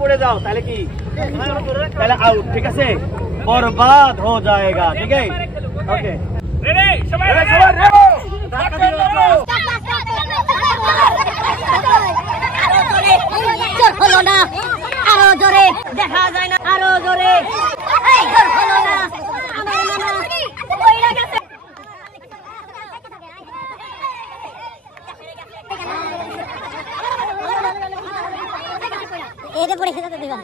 পড়ে যাও তাহলে কি তাহলে আউট ঠিক আছে बर्बाद हो जाएगा ठीक है ओके रेडी সবাই রেডি ধাক্কা দিও জোর হলো না আরো জোরে দেখা যায় না আরো জোরে এই জোর হলো না আমার মামা কইরা গেছে এতে পড়ে খেতে দিবা